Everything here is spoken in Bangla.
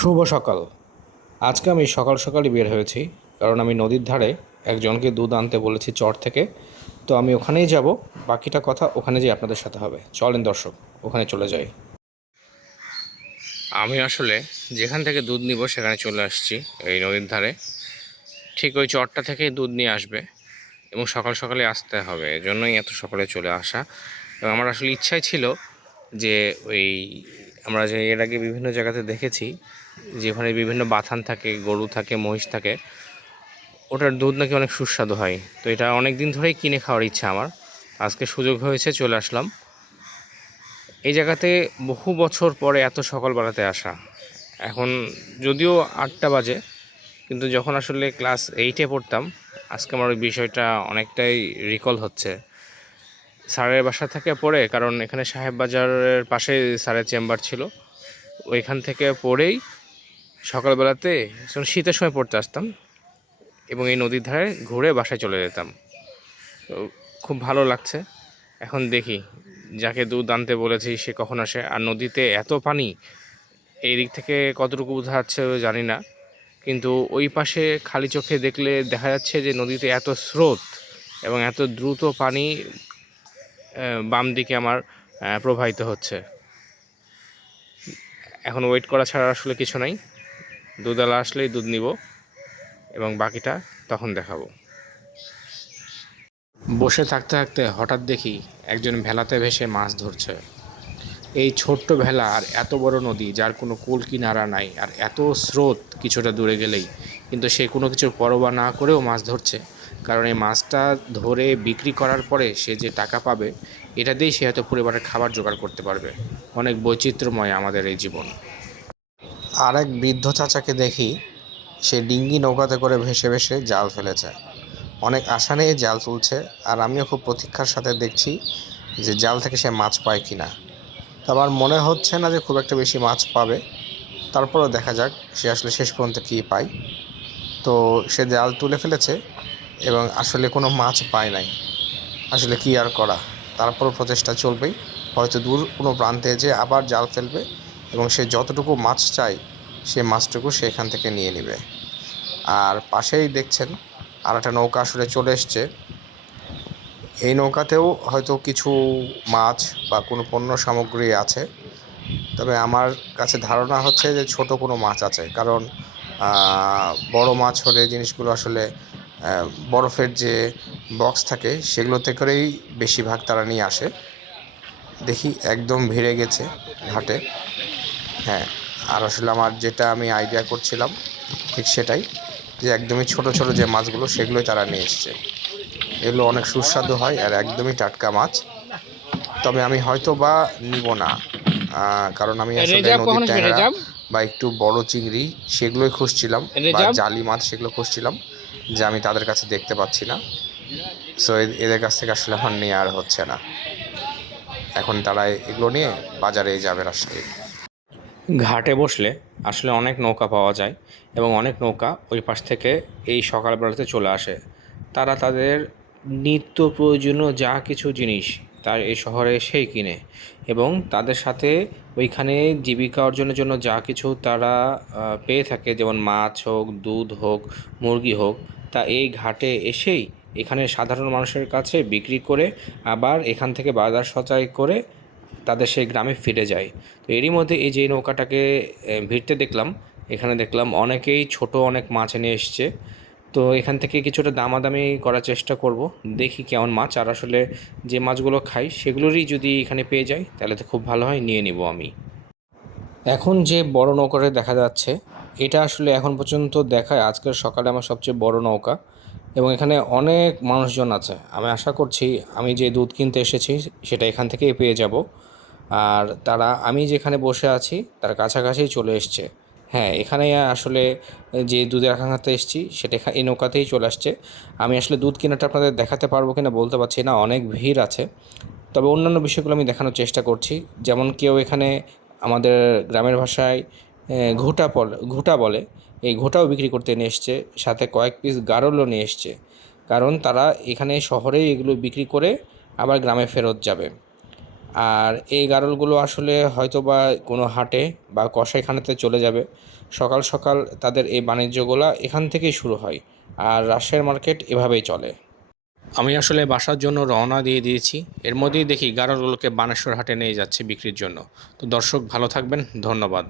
শুভ সকাল। আজকে আমি সকাল সকালই বের হয়েছি, কারণ আমি নদীর ধারে একজনকে দুধ আনতে বলেছি চর থেকে। তো আমি ওখানেই যাব, বাকিটা কথা ওখানে যেয়ে আপনাদের সাথে হবে। চলেন দর্শক, ওখানে চলে যাই। আমি আসলে যেখান থেকে দুধ নিব সেখানে চলে আসছি, এই নদীর ধারে। ঠিক ওই চরটা থেকেই দুধ নিয়ে আসবে, এবং সকাল সকালে আসতে হবে, এজন্যই এত সকালে চলে আসা। এবং আমার আসলে ইচ্ছাই ছিল যে ওই আমরা যে এর আগে বিভিন্ন জায়গাতে দেখেছি যেখানে বিভিন্ন বাথান থাকে, গরু থাকে, মহিষ থাকে, ওটার দুধ নাকি অনেক সুস্বাদু হয়। তো এটা অনেক দিন ধরেই কিনে খাওয়ার ইচ্ছা আমার। আজকে সুযোগ হয়েছে, চলে আসলাম। এই জায়গাতে বহু বছর পরে এত সকালবেলাতে আসা। এখন যদিও আটটা বাজে, কিন্তু যখন আসলে ক্লাস এইটে পড়তাম, আজকে আমার ওই বিষয়টা অনেকটাই রিকল হচ্ছে। স্যারের বাসা থেকে পড়ে, কারণ এখানে সাহেব বাজারের পাশে স্যারের চেম্বার ছিল। ওইখান থেকে পড়েই সকালবেলাতে শীতের সময় পড়তে আসতাম এবং এই নদীর ধারে ঘুরে বাসায় চলে যেতাম। খুব ভালো লাগছে। এখন দেখি, যাকে দুধ আনতে বলেছি, সে কখন আসে? আর নদীতে এত পানি, এই দিক থেকে কতটুকু বোঝা যাচ্ছে জানি না। কিন্তু ওই পাশে খালি চোখে দেখলে দেখা যাচ্ছে যে নদীতে এত স্রোত এবং এত দ্রুত পানি বাম দিকে আমার প্রবাহিত হচ্ছে। এখন ওয়েট করা ছাড়া আসলে কিছু নাই। দুধওয়ালা আসলেই দুধ নিব এবং বাকিটা তখন দেখাবো। বসে থাকতে থাকতে হঠাৎ দেখি একজন ভেলাতে ভেসে মাছ ধরছে। এই ছোট্ট ভেলা আর এত বড় নদী, যার কোনো কুল কিনারা নাই, আর এত স্রোত কিছুটা দূরে গেলেই কিন্তু সে কোনো কিছুর পরোয়া না করেও মাছ ধরছে। কারণ এই মাছটা ধরে বিক্রি করার পরে সে যে টাকা পাবে, এটা দিয়েই সে হয়তো পরিবারের খাবার জোগাড় করতে পারবে। অনেক বৈচিত্র্যময় আমাদের এই জীবন। আর এক বৃদ্ধ চাচাকে দেখি, সে ডিঙ্গি নৌকাতে করে ভেসে ভেসে জাল ফেলেছে। অনেক আশা নিয়ে জাল তুলছে, আর আমিও খুব প্রতীক্ষার সাথে দেখছি যে জাল থেকে সে মাছ পায় কিনা তো আমার মনে হচ্ছে না যে খুব একটা বেশি মাছ পাবে। তারপরেও দেখা যাক সে আসলে শেষ পর্যন্ত কী পায়। তো সে জাল তুলে ফেলেছে এবং আসলে কোনো মাছ পায় নাই। আসলে কি আর করা? তারপরও প্রচেষ্টা চলবেই। হয়তো দূর কোনো প্রান্তে যে আবার জাল ফেলবে এবং সে যতটুকু মাছ চায়, সে মাছটুকু সে এখান থেকে নিয়ে নেবে। আর পাশেই দেখছেন আর একটা নৌকা আসলে চলে এসছে। এই নৌকাতেও হয়তো কিছু মাছ বা কোনো পণ্য সামগ্রী আছে। তবে আমার কাছে ধারণা হচ্ছে যে ছোট কোনো মাছ আছে। কারণ বড় মাছ হলে জিনিসগুলো আসলে বরফের যে বক্স থাকে সেগুলোতে করেই বেশিরভাগ তারা নিয়ে আসে। দেখি একদম ভিড়ে গেছে ঘাটে হ্যাঁ আর আসলে আমার যেটা আমি আইডিয়া করছিলাম ঠিক সেটাই যে একদমই ছোট ছোট যে মাছগুলো সেগুলোই তারা নিয়ে এসছে। এগুলো অনেক সুস্বাদু হয় আর একদমই টাটকা মাছ। তবে আমি হয়তো বা নিব না কারণ আমি আসলে নদীর ট্যাংরা বা একটু বড় চিংড়ি সেগুলোই খুঁজছিলাম। বা জালি মাছ সেগুলো খুঁজছিলাম যে আমি তাদের কাছে দেখতে পাচ্ছি না। সো এদের কাছ থেকে আসলে আমার নিয়ে আর হচ্ছে না। এখন তারা এগুলো নিয়ে বাজারে যাবে রাজশাহী ঘাটে বসলে আসলে অনেক নৌকা পাওয়া যায় এবং অনেক নৌকা ওই পাশ থেকে এই সকালবেলাতে চলে আসে। তারা তাদের নিত্য প্রয়োজনীয় যা কিছু জিনিস তার এই শহরে এসেই কিনে। এবং তাদের সাথে ওইখানে জীবিকা অর্জনের জন্য যা কিছু তারা পেয়ে থাকে, যেমন মাছ হোক, দুধ হোক, মুরগি হোক, তা এই ঘাটে এসেই এখানে সাধারণ মানুষের কাছে বিক্রি করে আবার এখান থেকে বাজার সচাই করে তাদের সেই গ্রামে ফিরে যায়। তো এরই মধ্যে এই যে নৌকাটাকে ভিড়তে দেখলাম, এখানে দেখলাম অনেকেই, ছোট অনেক মাছ এনে এসছে। তো এখান থেকে কিছুটা দামাদামি করার চেষ্টা করব। দেখি কেমন মাছ। আর আসলে যে মাছগুলো খাই, সেগুলোরই যদি এখানে পেয়ে যাই, তাহলে তো খুব ভালো হয়, নিয়ে নিব আমি। এখন যে বড় নৌকাটা দেখা যাচ্ছে, এটা আসলে এখন পর্যন্ত দেখায় আজকের সকালে আমার সবচেয়ে বড় নৌকা। এবং এখানে অনেক মানুষজন আছে। আমি আশা করছি, আমি যে দুধ কিনতে এসেছি, সেটা এখান থেকেই পেয়ে যাব। আর তারা, আমি যেখানে বসে আছি, তার কাছাকাছি চলে এসছে। হ্যাঁ এখানে আসলে যে দুধের আকাঙ্ক্ষাতে এসেছি, সেটা এই নৌকাতেই চলে আসছে। আমি আসলে দুধ কেনাটা আপনাদের দেখাতে পারব কিনা বলতে পারছি না, অনেক ভিড় আছে। তবে অন্যান্য বিষয়গুলো আমি দেখানোর চেষ্টা করছি। যেমন কেউ এখানে আমাদের গ্রামের ভাষায় ঘুটা বলে ঘুটা বলে। এই ঘোটাও বিক্রি করতে নিয়ে এসছে, সাথে কয়েক পিস গারলও নিয়ে এসছে। কারণ তারা এখানে শহরেই এগুলো বিক্রি করে আবার গ্রামে ফেরত যাবে। আর এই গারলগুলো আসলে হয়তো বা কোনো হাটে বা কষাইখানাতে চলে যাবে। সকাল সকাল তাদের এই বাণিজ্যগুলো এখান থেকেই শুরু হয় আর রাজশাহীর মার্কেট এভাবেই চলে। আমি আসলে বাসার জন্য রওনা দিয়ে দিয়েছি। এর মধ্যেই দেখি গারলগুলোকে বানেশ্বর হাটে নিয়ে যাচ্ছে বিক্রির জন্য। তো দর্শক ভালো থাকবেন, ধন্যবাদ।